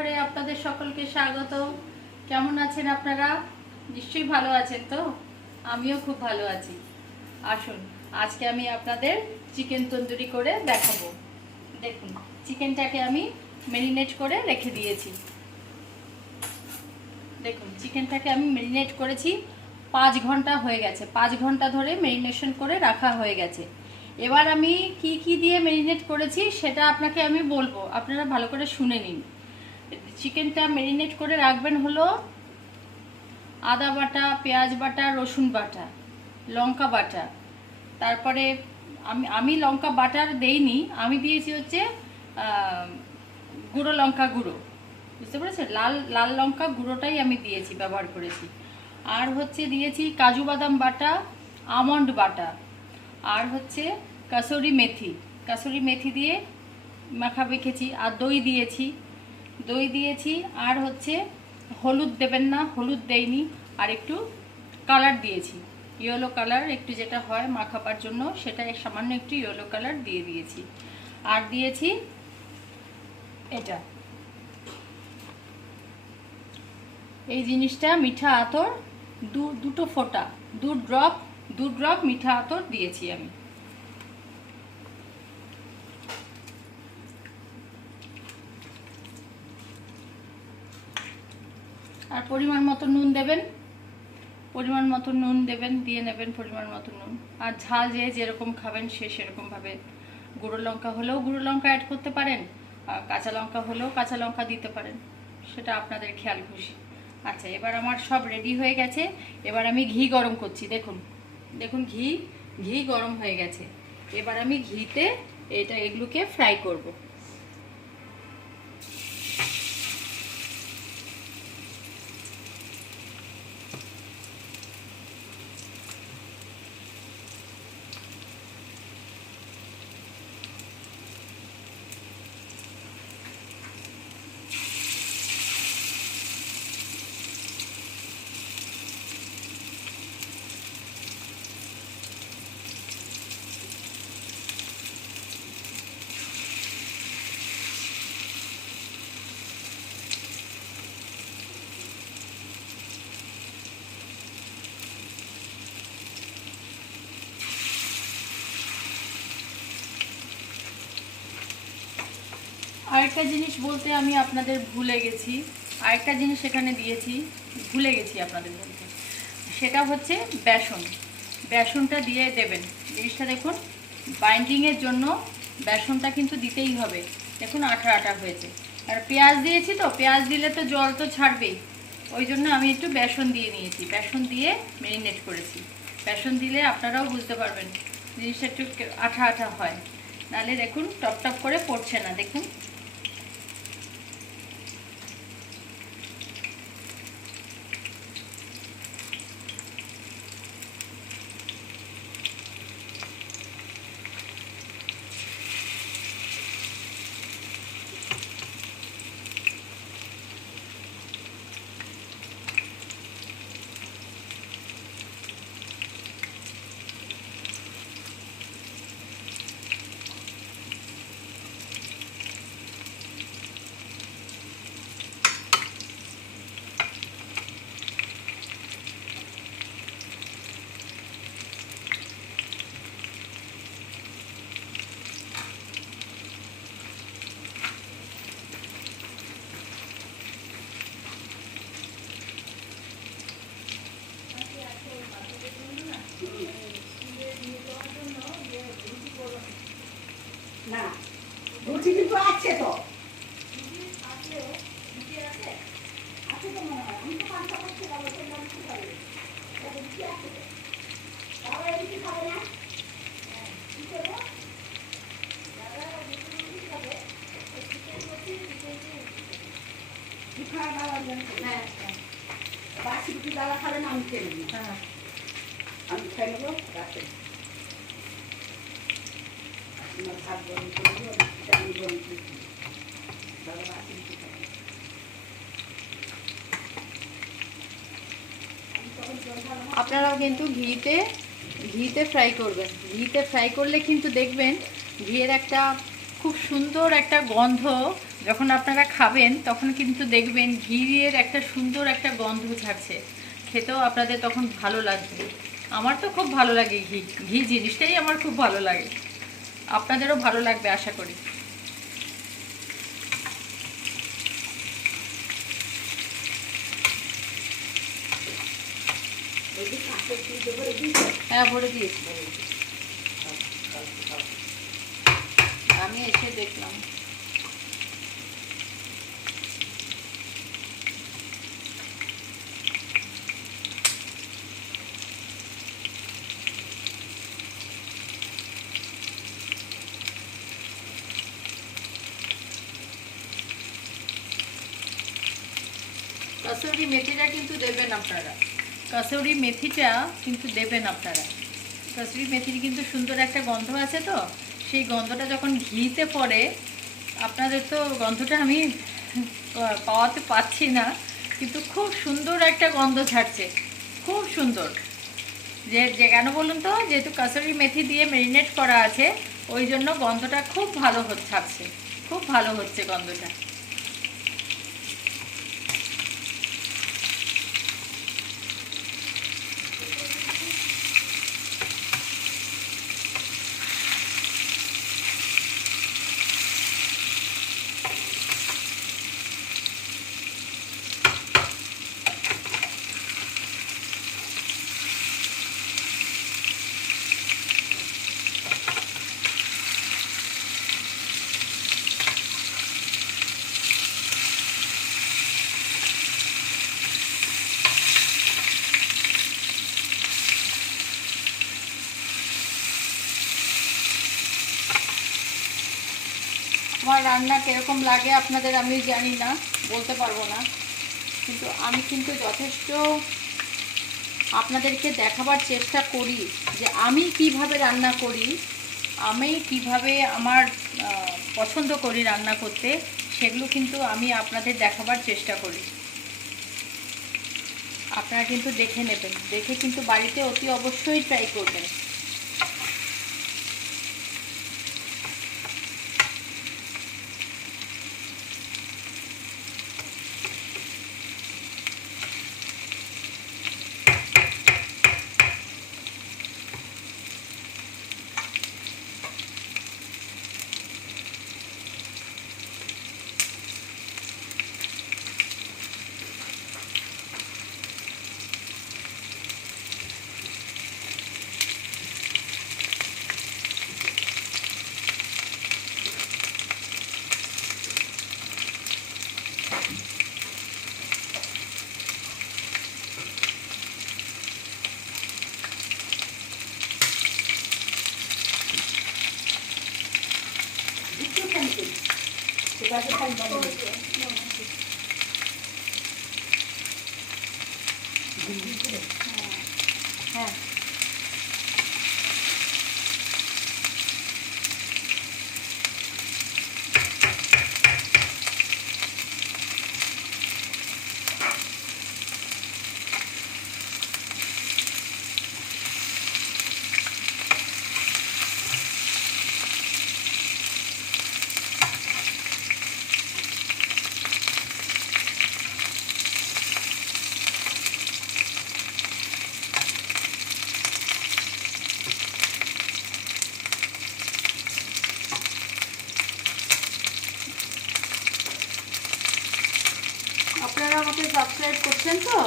রান্নাঘরে আপনাদের সকলকে স্বাগত। কেমন আছেন আপনারা? নিশ্চয়ই ভালো আছেন তো? আমিও খুব ভালো আছি। আসুন আজকে আমি আপনাদের চিকেন তন্দুরি করে দেখাবো। দেখুন, চিকেনটাকে আমি ম্যারিনেট করে রেখে দিয়েছি। দেখুন, চিকেনটাকে আমি ম্যারিনেট করেছি 5 ঘন্টা হয়ে গেছে। 5 ঘন্টা ধরে ম্যারিনেশন করে রাখা হয়ে গেছে। এবার আমি কি কি দিয়ে ম্যারিনেট করেছি সেটা আপনাকে আমি বলবো, আপনারা ভালো করে শুনে নিন। চিকেনটা ম্যারিনেট করে রাখবেন হলো আদা বাটা, পেঁয়াজ বাটা, রসুন বাটা, লঙ্কা বাটা। তারপরে আমি লঙ্কা বাটার দেইনি, আমি দিয়েছি হচ্ছে গুঁড়ো লঙ্কা গুঁড়ো, বুঝতে পেরেছেন? লাল লাল লঙ্কা গুঁড়োটাই আমি দিয়েছি, ব্যবহার করেছি। আর হচ্ছে দিয়েছি কাজু বাদাম বাটা, আমন্ড বাটা, আর হচ্ছে কাসুরি মেথি দিয়ে মাখা মেখেছি। আর দই দিয়েছি। আর হচ্ছে হলুদ দেবেন না, হলুদ দেইনি। আর একটু কালার দিয়েছি, ইয়েলো কালার একটু, যেটা হয় মাখাবার জন্য, সেটা সামান্য একটু ইয়েলো কালার দিয়ে দিয়েছি। আর দিয়েছি এটা, এই জিনিসটা মিঠা আতর, দুটো ফোঁটা, দু ড্রপ মিঠা আতর দিয়েছি আমি। আর পরিমাণ মতো নুন দেবেন, দিয়ে নেবেন পরিমাণ মতো নুন। আর ঝাল যেরকম খাবেন সেরকমভাবে, গুঁড়ো লঙ্কা হলেও গুঁড়ো লঙ্কা অ্যাড করতে পারেন, আর কাঁচা লঙ্কা হলেও কাঁচা লঙ্কা দিতে পারেন, সেটা আপনাদের খেয়াল খুশি। আচ্ছা, এবার আমার সব রেডি হয়ে গেছে। এবার আমি ঘি গরম করছি। দেখুন ঘি গরম হয়ে গেছে। এবার আমি ঘিতে এগুলোকে ফ্রাই করব। আরেকটা জিনিস বলতে আমি আপনাদের ভুলে গেছি, আরেকটা জিনিস এখানে দিয়েছি, ভুলে গেছি আপনাদের বলতে। সেটা হচ্ছে বেসনটা দিয়ে দেবেন। জিনিসটা দেখুন, বাইন্ডিংয়ের জন্য বেসনটা কিন্তু দিতেই হবে। দেখুন আঠা আঠা হয়েছে। আর পেঁয়াজ দিয়েছি, তো পেঁয়াজ দিলে তো জল তো ছাড়বেই, ওই জন্য আমি একটু বেসন দিয়ে নিয়েছি, বেসন দিয়ে ম্যারিনেট করেছি। বেসন দিলে আপনারাও বুঝতে পারবেন জিনিসটা একটু আঠা আঠা হয়, নাহলে দেখুন টপ টপ করে পড়ছে না। দেখুন, না রুটি কিন্তু আছে তো, আছে তো মনে হয়। আমি তো পাঁচটা করতে পারবো, তো মনে পারবে রুটি আছে তো, তাহলে রুটি খাবে না? কি করবো? হ্যাঁ, বাসি রুটি দাদা খাবে না, আমি খেয়ে নেবো। হ্যাঁ, আমি খেয়ে নেবো, রাখেন। ভাত গরম করে দেবো, রুটিটা আমি গরম করে দিই। দাদা বাসি রুটি খাবে। আপনারাও কিন্তু ঘিতে ফ্রাই করবেন। ঘিতে ফ্রাই করলে কিন্তু দেখবেন ঘিয়ের একটা খুব সুন্দর একটা গন্ধ যখন আপনারা খাবেন তখন কিন্তু দেখবেন ঘিয়ের একটা সুন্দর একটা গন্ধ ছাড়ছে, খেতেও আপনাদের তখন ভালো লাগবে। আমার তো খুব ভালো লাগে ঘি, ঘি জিনিসটাই আমার খুব ভালো লাগে, আপনাদেরও ভালো লাগবে আশা করি। হ্যাঁ ভরে দিয়েছি, আমি এসে দেখলাম। কাসুরি মেথিটা কিন্তু দেবেন আপনারা, কাসুরি মেথিটা কিন্তু দেবেন আপনারা। কাসুরি মেথির কিন্তু সুন্দর একটা গন্ধ আছে, তো সেই গন্ধটা যখন ঘিতে পড়ে, আপনাদের তো গন্ধটা আমি পাওয়াতে পাচ্ছি না, কিন্তু খুব সুন্দর একটা গন্ধ ছাড়ছে, খুব সুন্দর। যে কেন বলুন তো, যেহেতু কাসুরি মেথি দিয়ে ম্যারিনেট করা আছে, ওই জন্য গন্ধটা খুব ভালো ছাড়ছে, খুব ভালো হচ্ছে গন্ধটা। আমার রান্না কীরকম লাগে আপনাদের আমি জানি না, বলতে পারবো না, কিন্তু আমি কিন্তু যথেষ্ট আপনাদেরকে দেখাবার চেষ্টা করি যে আমি কিভাবে রান্না করি, আমি কিভাবে আমার পছন্দ করি রান্না করতে, সেগুলো কিন্তু আমি আপনাদের দেখাবার চেষ্টা করি। আপনারা কিন্তু দেখে নেবেন, দেখে কিন্তু বাড়িতে অতি অবশ্যই ট্রাই করবেন। হ্যাঁ, আপনারা আমাকে সাবস্ক্রাইব করছেন তো,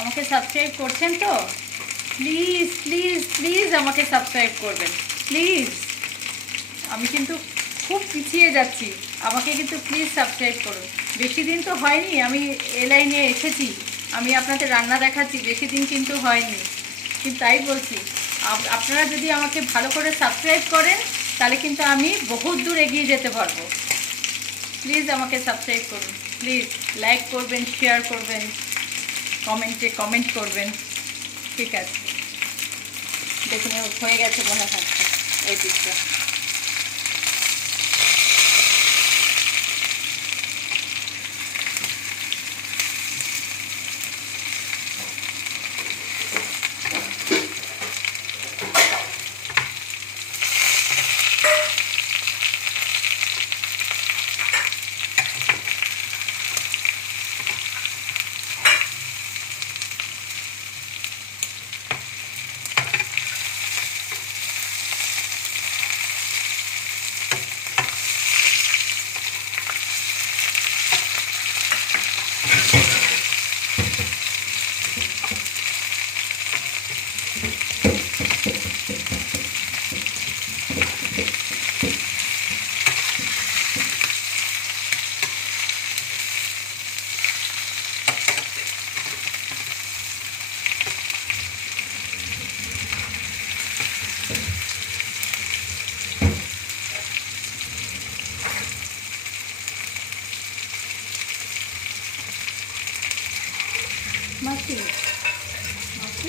আমাকে সাবস্ক্রাইব করছেন তো, প্লিজ প্লিজ প্লিজ আমাকে সাবস্ক্রাইব করবেন প্লিজ। আমি কিন্তু খুব পিছিয়ে যাচ্ছি, আমাকে কিন্তু প্লিজ সাবস্ক্রাইব করুন। বেশি দিন তো হয়নি আমি এ লাইনে এসেছি, আমি আপনাদের রান্না দেখাচ্ছি, বেশি দিন কিন্তু হয়নি, কিন্তু তাই বলছি আপনারা যদি আমাকে ভালো করে সাবস্ক্রাইব করেন তাহলে কিন্তু আমি বহুত দূর এগিয়ে যেতে পারবো। প্লিজ আমাকে সাবস্ক্রাইব করুন, প্লিজ লাইক করবেন, শেয়ার করবেন, কমেন্টে কমেন্ট করবেন। ঠিক আছে, দেখুন হয়ে গেছে মনে হচ্ছে এই পিসটা। মাছি মাছি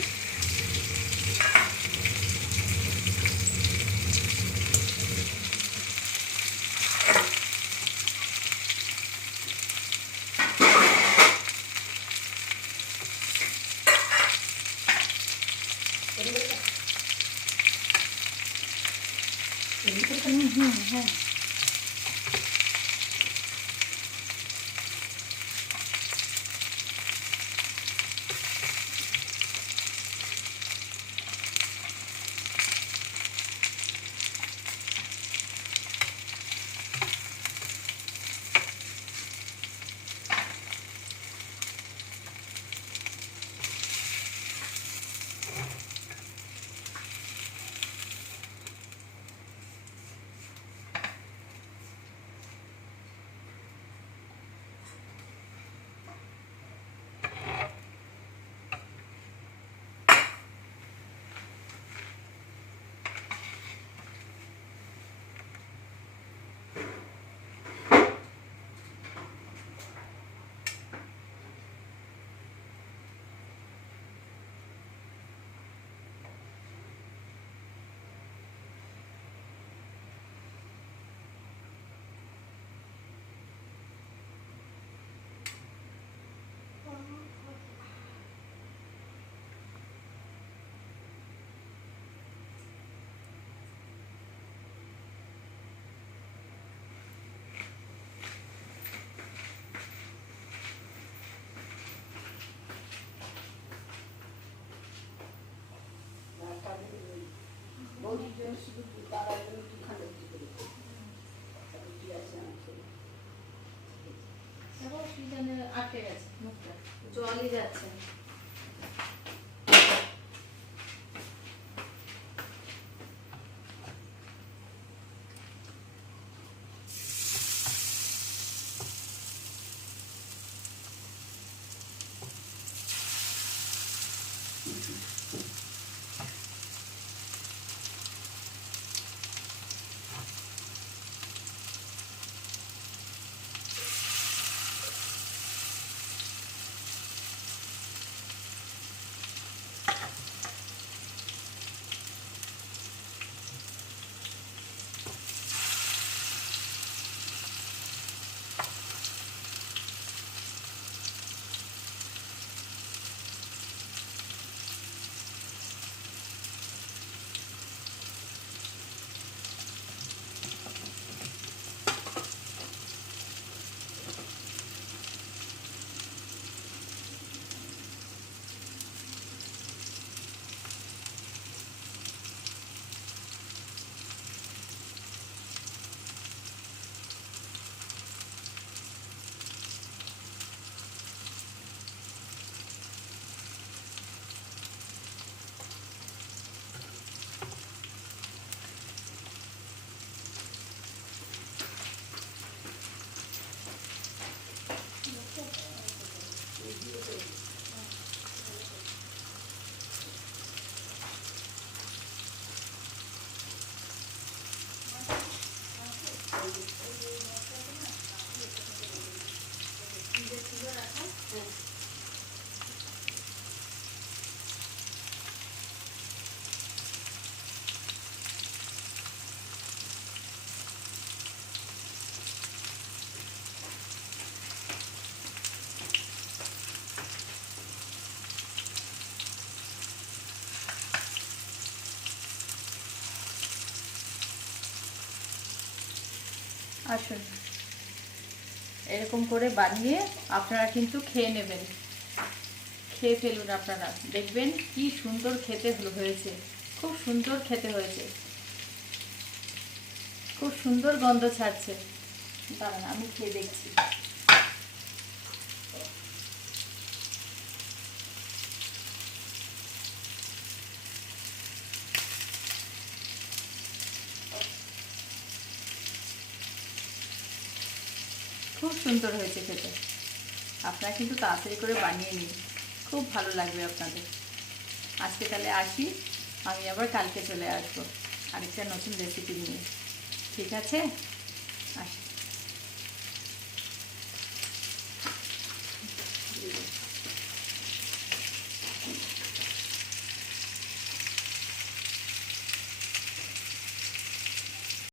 হ্যাঁ। বৌদির জন্য শুধু দাদার জন্য দুখানে রুটি করে দেবো। রুটি আছে আমার ছেলে। আটকে গেছে মুখটা, জলই যাচ্ছে। আসুন, এরকম করে বানিয়ে আপনারা কিন্তু খেয়ে নেবেন, খেয়ে ফেলুন। আপনারা দেখবেন কি সুন্দর খেতে হয়েছে, খুব সুন্দর খেতে হয়েছে, খুব সুন্দর গন্ধ ছাড়ছে। দাঁড়ান আমি খেয়ে দেখছি। খুব সুন্দর হয়েছে খেতে। আপনারা কিন্তু তাড়াতাড়ি করে বানিয়ে নিন, খুব ভালো লাগবে আপনাদের। আজকে তাহলে আসি, আমি আবার কালকে চলে আসবো আরেকটা নতুন রেসিপি নিয়ে। ঠিক আছে, আসি।